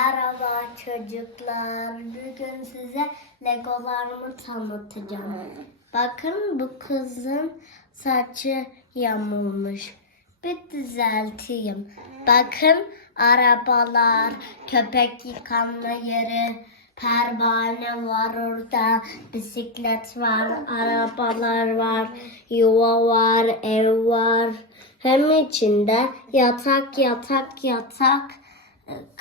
Merhaba çocuklar. Bugün size legolarımı tanıtacağım. Bakın bu kızın saçı yamulmuş. Bir düzelteyim. Bakın arabalar, köpek yıkanma yeri, pervane var orada, bisiklet var, arabalar var, yuva var, ev var. Hem içinde yatak, yatak, yatak,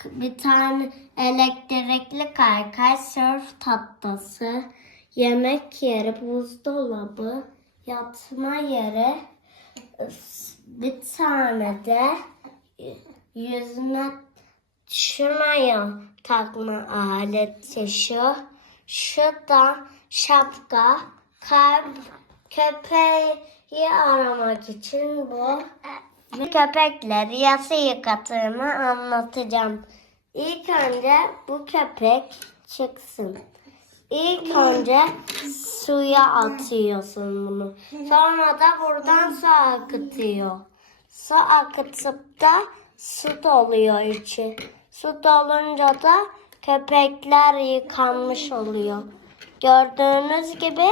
bir tane elektrikli kaykay, sörf tahtası, yemek yeri, buzdolabı, yatma yeri, bir tane de yüzüne şuraya takma aleti şu. Şu da şapka, kalp, köpeği aramak için bu. Ve köpekleri yası yıkatığını anlatacağım. İlk önce bu köpek çıksın. İlk önce suya atıyorsun bunu. Sonra da buradan su akıtıyor. Su akıtıp da su doluyor içi. Su dolunca da köpekler yıkanmış oluyor. Gördüğünüz gibi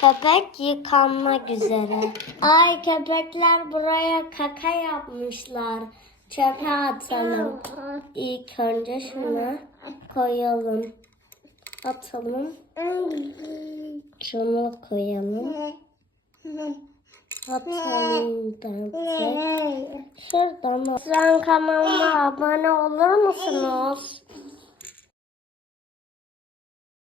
köpek yıkanmak üzere. Ay köpekler buraya kaka yapmışlar. Çöpe atalım. İlk önce şunu koyalım. Atalım. Şunu koyalım. Atalım bence. Şuradan. Sen kanalıma abone olur musunuz?